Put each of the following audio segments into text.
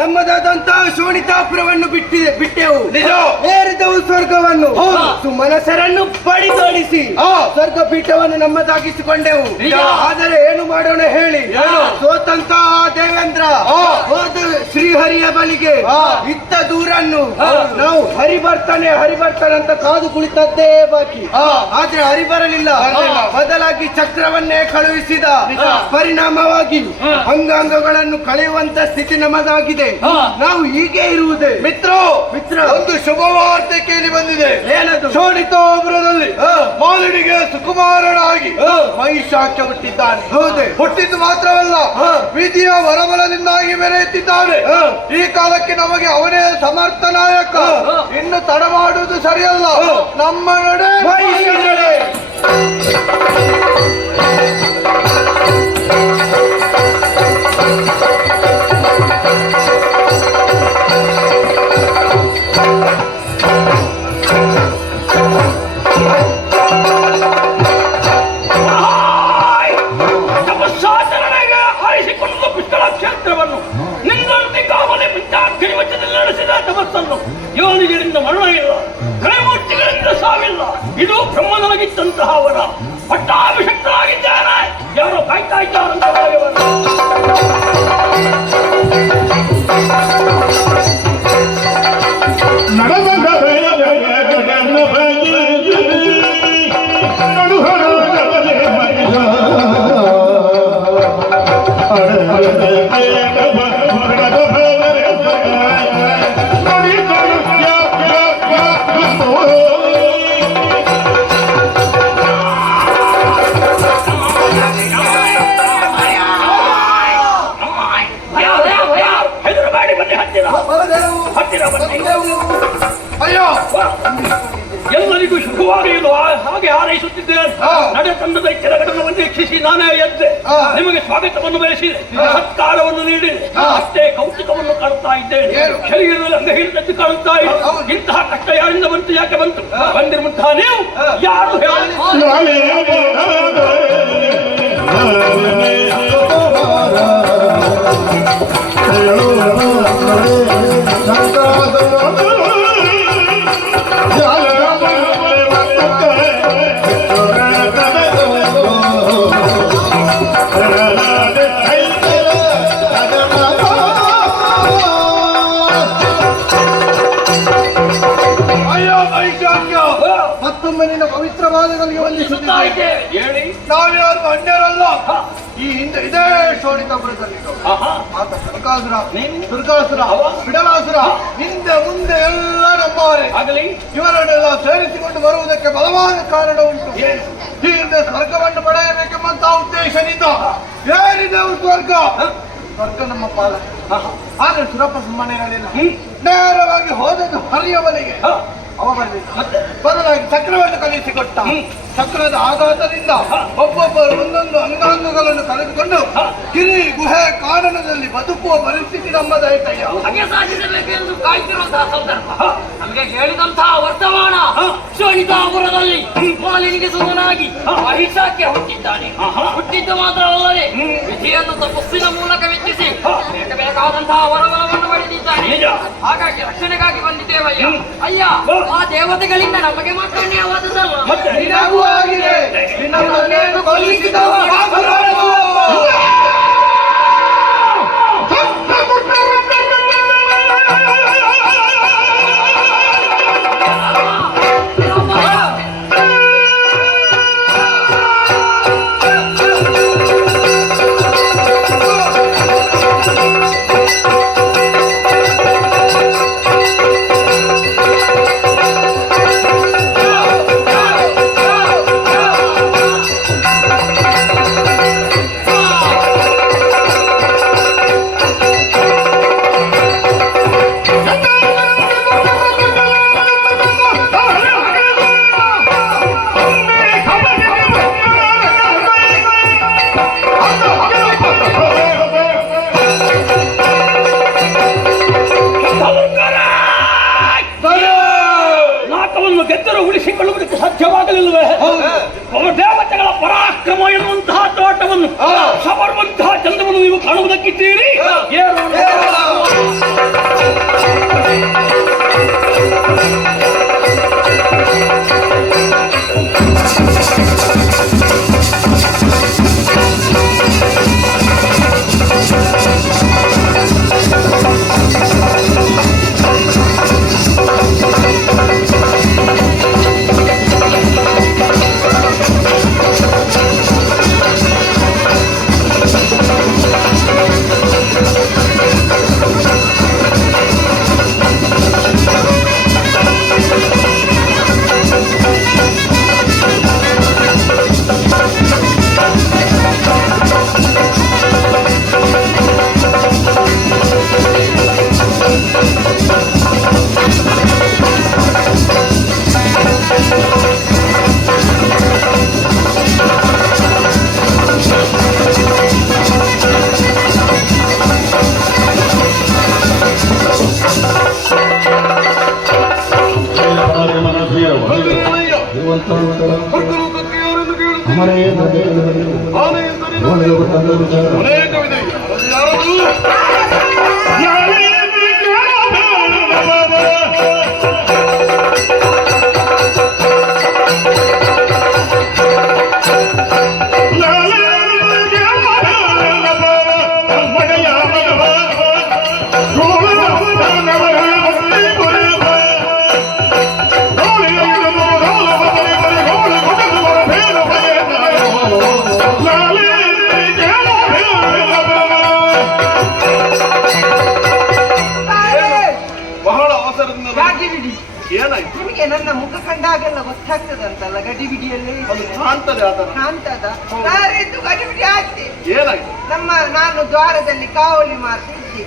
ನಮ್ಮದಾದಂತಹ ಶೋಣಿತಾಪುರವನ್ನು ಬಿಟ್ಟೆವು, ಏರಿದೆವು ಸ್ವರ್ಗವನ್ನು, ಸುಮನಸರನ್ನು ಬಡಿದೋಡಿಸಿ ಸ್ವರ್ಗ ಪೀಠವನ್ನು ನಮ್ಮದಾಗಿಸಿಕೊಂಡೆವು. ಆದರೆ ಏನು ಮಾಡೋಣ ಹೇಳಿ, ಸೋತಂತಹ ದೇವೇಂದ್ರ ಹೋದ ಶ್ರೀಹರಿಯ ಬಳಿಗೆ ಇತ್ತ ದೂರನ್ನು ನಾವು ಹರಿ ಬರ್ತಾನೆ ಅಂತ ಕಾದು ಕುಳಿತದ್ದೇ ಬಾಕಿ. ಆದ್ರೆ ಹರಿ ಬರಲಿಲ್ಲ, ಬದಲಾಗಿ ಚಕ್ರವನ್ನೇ ಕಳುಹಿಸಿದ ಪರಿಣಾಮವಾಗಿ ಅಂಗಾಂಗಗಳನ್ನು ಕಳೆಯುವಂತ ಸ್ಥಿತಿ ನಮಗಾಗಿದೆ. ನಾವು ಹೀಗೆ ಇರುವುದೇ ಮಿತ್ರ ಒಂದು ಶುಭವಾರ್ತೆ ಕೇಳಿ ಬಂದಿದೆ. ಏನದು? ಶೋಣಿತಾಪುರದಲ್ಲಿ ಮಾಲಿನಿಗೆ ಸುಕುಮಾರನಾಗಿ ಮಹಿಷಾಖ್ಯ ಹುಟ್ಟಿದ್ದಾನೆ. ಹೌದೇ? ಹುಟ್ಟಿದ್ದು ಮಾತ್ರವಲ್ಲ, ವಿಧಿಯ ವರಬಲದಿಂದಾಗಿ ಮೆರೆಯುತ್ತಿದ್ದಾನೆ. ಈ ಕಾಲಕ್ಕೆ ನಮಗೆ ಅವನೇ ಸಮರ್ಥ ನಾಯಕ. ಇನ್ನು ತಡ ಮಾಡುವುದು ಸರಿಯಲ್ಲ. ನಮ್ಮ ನಡೆ ಯೋನಿಗಳಿಂದ ಮರಣ ಇಲ್ಲ, ಕೈಮೂರ್ತಿಗಳಿಂದ ಸಾವಿಲ್ಲ. ಇದು ಬ್ರಹ್ಮನಾಗಿದ್ದಂತಹ ವರ. ಪಟ್ಟಾಭಿಷಕ್ತರಾಗಿದ್ದಾನೆ, ಯಾರೋ ಕಾಯ್ತಾ ಇದ್ದಾರಂತ. ಎಲ್ಲರಿಗೂ ಶುಭವಾಗಲು ಹಾಗೆ ಹಾರೈಸುತ್ತಿದ್ದೇನೆ. ನಡೆ ತಂಡದ ಕೆಳಗಡನ್ನು ವೀಕ್ಷಿಸಿ ನಾನೇ ಎದ್ದೆ, ನಿಮಗೆ ಸ್ವಾಗತವನ್ನು ಬಯಸಿದೆ, ಸತ್ಕಾರವನ್ನು ನೀಡಿದೆ. ಅಷ್ಟೇ ಕೌತುಕವನ್ನು ಕಾಣುತ್ತಾ ಇದ್ದೇನೆ. ಶರೀರದಲ್ಲಿ ಅಂಗಹೀನತೆ ಕಾಣುತ್ತಾ ಇದೆ. ಇಂತಹ ಕಷ್ಟ ಯಾರಿಂದ ಬಂತು, ಯಾಕೆ ಬಂತು? ಬಂದಿರುವಂತಹ ನೀವು ಯಾರು ಹೇಳಿ? ಮತ್ತೊಮ್ಮೆ ಪವಿತ್ರವಾದಗಳಿಗೆ ವಂದಿಸುತ್ತಿದ್ದೇವೆ. ಹೇಳಿ, ನಾವ್ಯಾರು ಅನ್ಯರಲ್ಲ. ಈ ಹಿಂದೆ ಇದೇ ಶೋಣಿತಾಪುರದಲ್ಲಿ ಸರ್ಕಾಸುರ, ದುರ್ಗಾಸುರ, ಬಿಡಲಾಸುರ, ಹಿಂದೆ ಮುಂದೆ ಎಲ್ಲ ನಮ್ಮವರೇ ಆಗಲಿ. ಇವರನ್ನೆಲ್ಲ ಸೇರಿಸಿಕೊಂಡು ಬರುವುದಕ್ಕೆ ಬಲವಾದ ಕಾರಣ ಉಂಟು. ಈ ಹಿಂದೆ ಸ್ವರ್ಗವನ್ನು ಪಡೆಯಬೇಕೆಂಬಂತಹ ಉದ್ದೇಶದಿಂದ ಏನಿದೆವು ಸ್ವರ್ಗ ನಮ್ಮ ಪಾಲ. ಆದ್ರೆ ಸುರಪ್ಪ ಸುಮ್ಮನೆ ಇರಲಿಲ್ಲ, ನೇರವಾಗಿ ಹೋದದ್ದು ಹರಿಯ ಬಲಿಗೆ. ಅವ ಬರಲಿಲ್ಲ, ಬದಲಾಗಿ ಚಕ್ರವನ್ನು ಕಲಿಸಿಕೊಟ್ಟ. ಚಕ್ರದ ಆಘಾತದಿಂದ ಒಬ್ಬೊಬ್ಬರು ಒಂದೊಂದು ಅಂಗಾಂಗಗಳನ್ನು ಕಳೆದುಕೊಂಡು ಗಿರಿ ಗುಹೆ ಕಾನನದಲ್ಲಿ ಬದುಕುವ ಪರಿಸ್ಥಿತಿ ನಮ್ಮದಾಯ್ತಯ್ಯ. ಹಾಗೆ ಸಾಧಿಸಬೇಕೆಂದು ಕಾಯ್ತಿರುವಂತಹ ಸಂದರ್ಭ ನಮಗೆ ಬಂದಂತಹ ವರ್ತಮಾನ ಶೋಣಿತಾಪುರದಲ್ಲಿ ಮಾಲಿನಿಗೆ ಸುತನಾಗಿ ಮಹಿಷಕ್ಕೆ ಹುಟ್ಟಿದ್ದಾನೆ. ಹುಟ್ಟಿದ್ದು ಮಾತ್ರವಲ್ಲದೆ ವಿಧಿಯನ್ನು ತಪಸ್ಸಿನ ಮೂಲಕ ವೆಚ್ಚಿಸಿ ಬೇಕಾದಂತಹ ವರಬಲವನ್ನು ಪಡೆದಿದ್ದಾನೆ. ಹಾಗಾಗಿ ರಕ್ಷಣೆಗಾಗಿ ಬಂದಿದ್ದೇವಯ್ಯ. ಅಯ್ಯ, ಆ ದೇವತೆಗಳಿಂದ ನಮಗೆ ಮಾತ್ರ ಅನ್ಯಾಯವಾದದ್ದಲ್ಲ, ನಿನಗೂ ಆಗಿದೆ. ನಿನ್ನ ತಂದೆಯನ್ನು ಕೊಲ್ಲಿಸಿದವ ಗೆದ್ದರು ಉಳಿಸಿಕೊಳ್ಳುವುದಕ್ಕೆ ಸಾಧ್ಯವಾಗಲಿಲ್ಲವೇ? ದೇವತೆಗಳ ಪರಾಕ್ರಮ ಎನ್ನುವಂತಹ ತೋಟವನ್ನು ಸವರುವಂತಹ ಚಂದ್ರವನ್ನು ನೀವು ಕಾಣುವುದಕ್ಕಿದ್ದೀರಿ. ನಿಮಗೆ ನನ್ನ ಮುಖ ಕಂಡಾಗೆಲ್ಲ ಗೊತ್ತಾಗ್ತದಂತಲ್ಲ, ಗಡಿಬಿಡಿಯಲ್ಲಿ ಕಾಣ್ತದ ಗಡಿಬಿಡಿ ಆಗ್ತಿ. ನಾನು ದ್ವಾರದಲ್ಲಿ ಕಾವಲಿ ಮಾಡ್ತಿದ್ದೆ.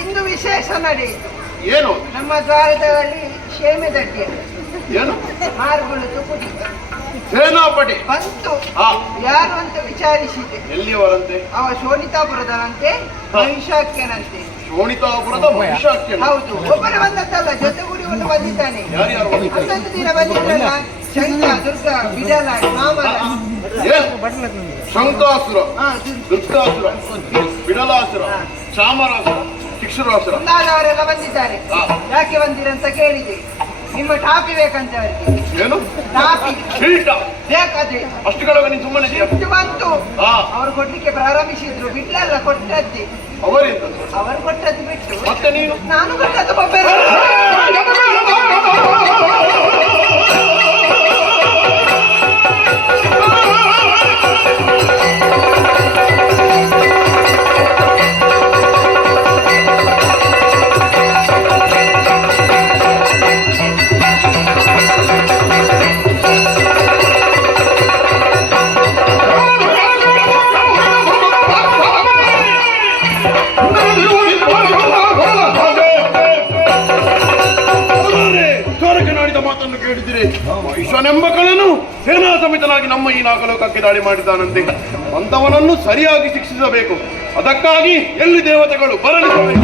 ಇಂದು ವಿಶೇಷ ನಡೆಯಿತು. ಏನು? ನಮ್ಮ ದ್ವಾರದಲ್ಲಿ ಶೇಮೆ ದಡ್ಡಿ ಮಾರುಗಳು ತುಕುಡಿದ್ದ ಸೇನಾಪತಿ ಬಂತು. ಯಾರು ಅಂತ ವಿಚಾರಿಸಿದೆ. ಎಲ್ಲಿಯವರಂತೆ? ಅವ ಶೋಣಿತಾಪುರದನಂತೆ, ಮಹಿಷಾಕ್ಯನಂತೆ. ಶೋಣಿತಾಪುರದ ಮಹಿಷಾಕ್ಯ? ಹೌದು. ಒಬ್ಬನೇ ಬಂದದ್ದಲ್ಲ, ಜೊತೆಗೂಡಿಕೊಂಡು ಬಂದಿದ್ದಾನೆ. ಹನ್ನೊಂದು ದಿನ ಬಂದಿದ್ದಲ್ಲ. ಶಂಕ, ದುರ್ಗ, ಬಿಡಲ, ಮಾಮಲ, ಶಂಕಾಸುರ, ದುರ್ಗಾಸುರ, ಬಿಡಲಾಸುರ, ಚಾಮರಾಸುರ, ಶಿಕ್ಷರಾಸುರ ಮುಂತಾದವರೆಲ್ಲ ಬಂದಿದ್ದಾರೆ. ಯಾಕೆ ಬಂದಿರಂತ ಕೇಳಿದೆ. ನಿಮ್ಮ ಟಾಪಿ ಬೇಕಂತ ಅವರಿಗೆ. ಏನು ಟಾಪಿ? ಬೇಕಾದ್ರೆ ಅಷ್ಟು ಕಡೆ ನೀನು ಸುಮ್ಮನೆ ಸಿಟ್ಟು ಬಂತು. ಅವರು ಕೊಡ್ಲಿಕ್ಕೆ ಪ್ರಾರಂಭಿಸಿದ್ರು, ಬಿಡ್ಲಲ್ಲ, ಕೊಟ್ಟದ್ದೆ. ಅವರು ಕೊಟ್ಟದ್ದು ಬಿಟ್ಟು ಮತ್ತೆ ನೀನು? ನಾನು ಕೊಟ್ಟದ್ದು ಬೊಬ್ಬೆ. ಮಾತನ್ನು ಕೇಳಿದಿರಿ. ಈಶ್ವನೆಂಬಕನನ್ನು ಸೇನಾ ಸಮೇತನಾಗಿ ನಮ್ಮ ಈ ನಾಗಲೋಕಕ್ಕೆ ದಾಳಿ ಮಾಡಿದ್ದಾನಂತೆ. ಅಂತವನನ್ನು ಸರಿಯಾಗಿ ಶಿಕ್ಷಿಸಬೇಕು. ಅದಕ್ಕಾಗಿ ಎಲ್ಲಿ ದೇವತೆಗಳು ಬರಲಿಸಬೇಕು.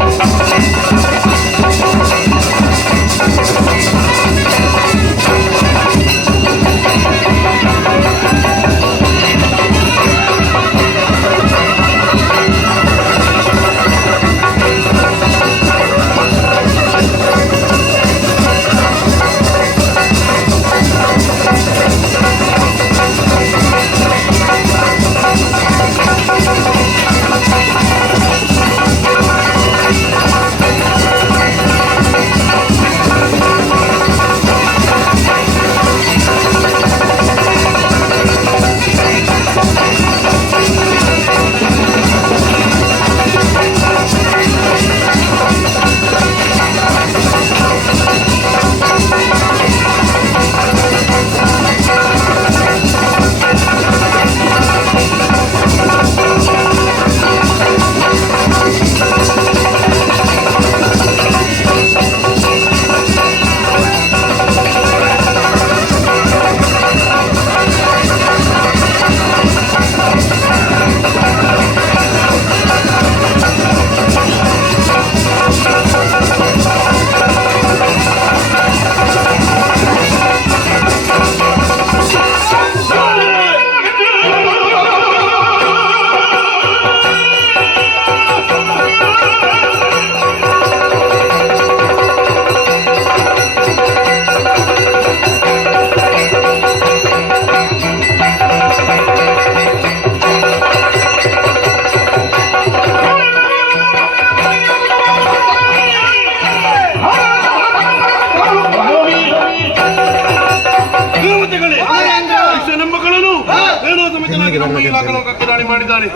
ದಾಳಿ ಮಾಡಿದ್ದಾನೆ.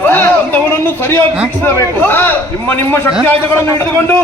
ಅಂತವನನ್ನು ಸರಿಯಾಗಿ ಶಿಕ್ಷಿಸಬೇಕು. ನಿಮ್ಮ ಶಕ್ತಿ ಆಯುಧಗಳನ್ನು ಹಿಡಿದುಕೊಂಡು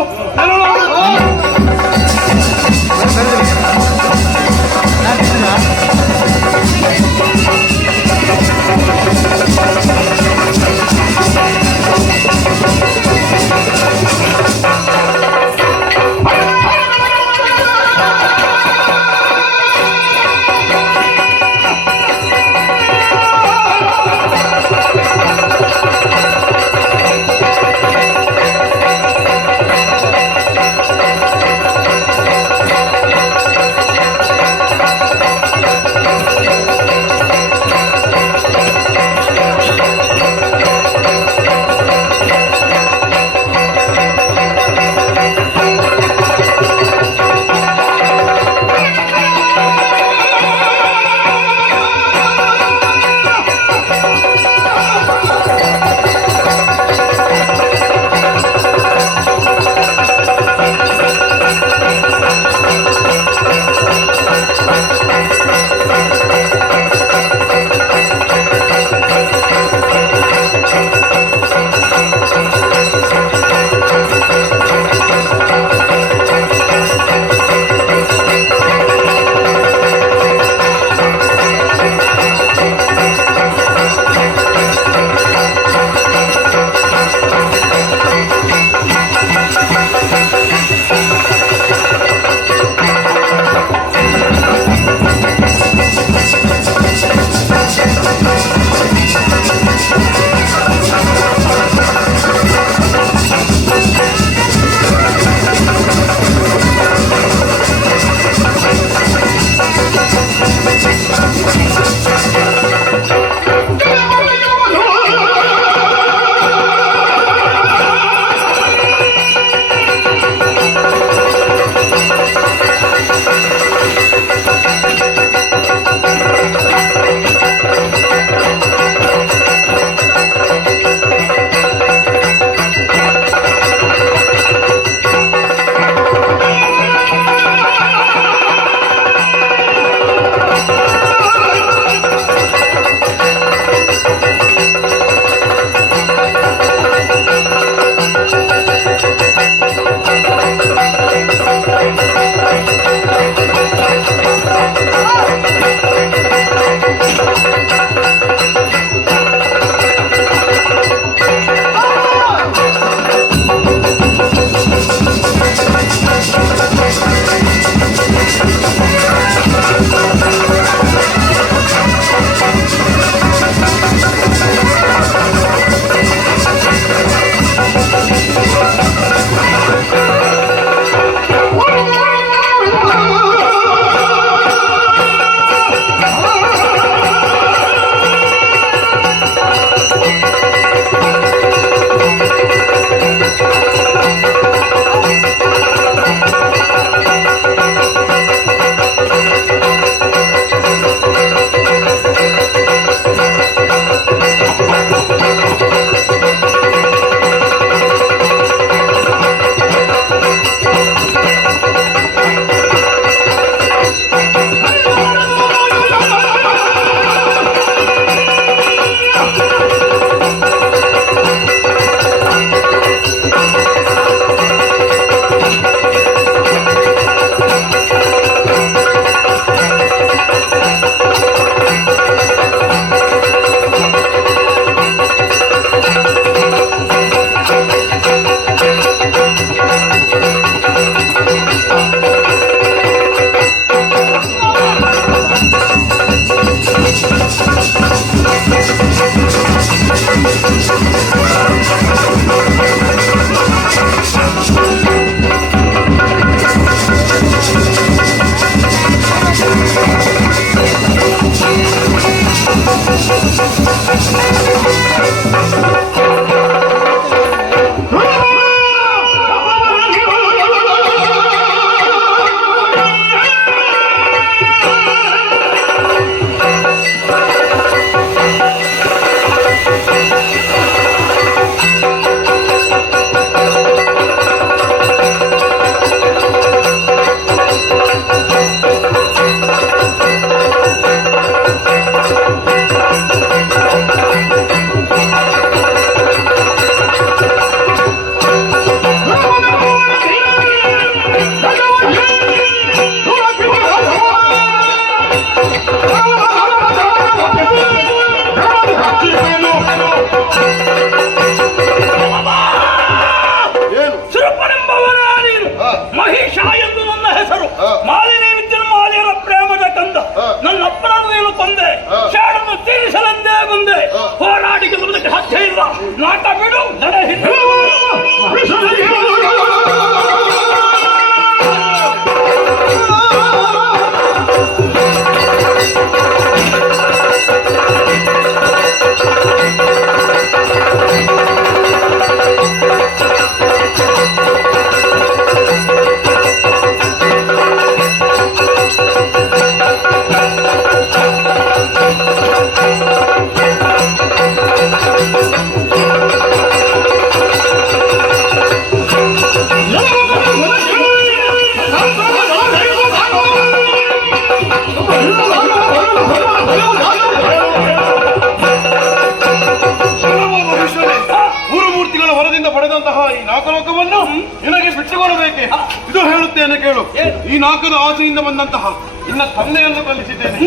ಇದು ಹೇಳುತ್ತೇನೆ ಕೇಳು. ಏನು? ಈ ನಾಲ್ಕರ ಆಸೆಯಿಂದ ಬಂದಂತಹ ನಿನ್ನ ತಂದೆಯನ್ನು ಕಲಿಸಿದ್ದೇನೆ.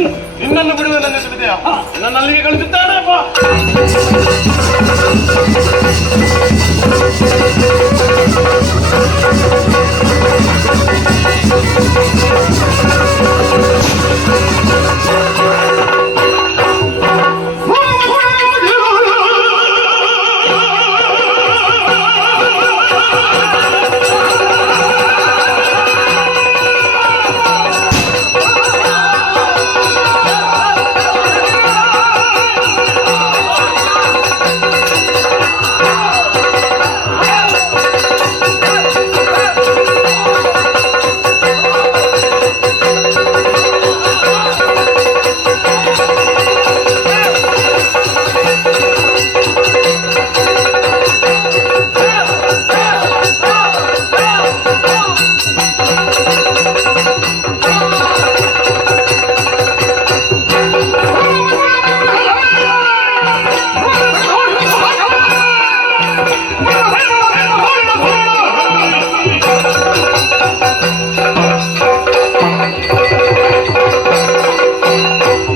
ನಿನ್ನನ್ನು ಬಿಡುವೆ ನನ್ನ ತಿಳಿದೆಯಾ? ನನ್ನ ಅಲ್ಲಿಗೆ ಕಳಿಸುತ್ತಾನೆಪ್ಪ.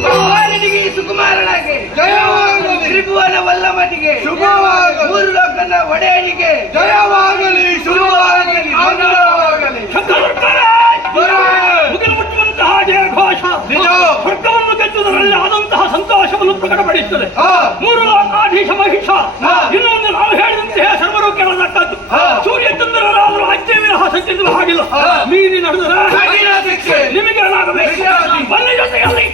ಭಗವಾನನಿಗೆ ಸುಕುಮಾರನಾಗೆ ಜಯವಾಗಲಿ. ತ್ರಿಭುವನ ವಲ್ಲಭನಿಗೆ ಶುಭವಾಗಲಿ. ಮೂರು ಲೋಕದ ಒಡೆಯನಿಗೆ ಜಯವಾಗಲಿ. ಶುಭವಾಗಲಿ. ಮಂಗಳವಾಗಲಿ. ಮುಗಿಲು ಮುಟ್ಟುವಂತಹ ಜಯ ಘೋಷ ಸ್ವರ್ಗವನ್ನು ಗೆದ್ದುದರಲ್ಲಿ ಆದಂತಹ ಸಂತೋಷವನ್ನು ಪ್ರಕಟಪಡಿಸುತ್ತದೆ. ಮೂರು ಲೋಕಾಧೀಶ ಮಹಿಷ ಇನ್ನು ಒಂದು ನಾವು ಹೇಳಿದಂತೆ ಸರ್ವರು ಕೇಳತಕ್ಕದ್ದು. ಸೂರ್ಯ ಚಂದ್ರರಾದರೂ ಅಜ್ಜೆ ವಿರಹ ಸಂಚಿಸುವ ಹಾಗಿಲ್ಲ. ಮೀರಿ ನಡೆದರೆ ನಿಮಗೆ ಏನಾಗಬೇಕು? ಬನ್ನಿ ಜೊತೆಯಲ್ಲಿ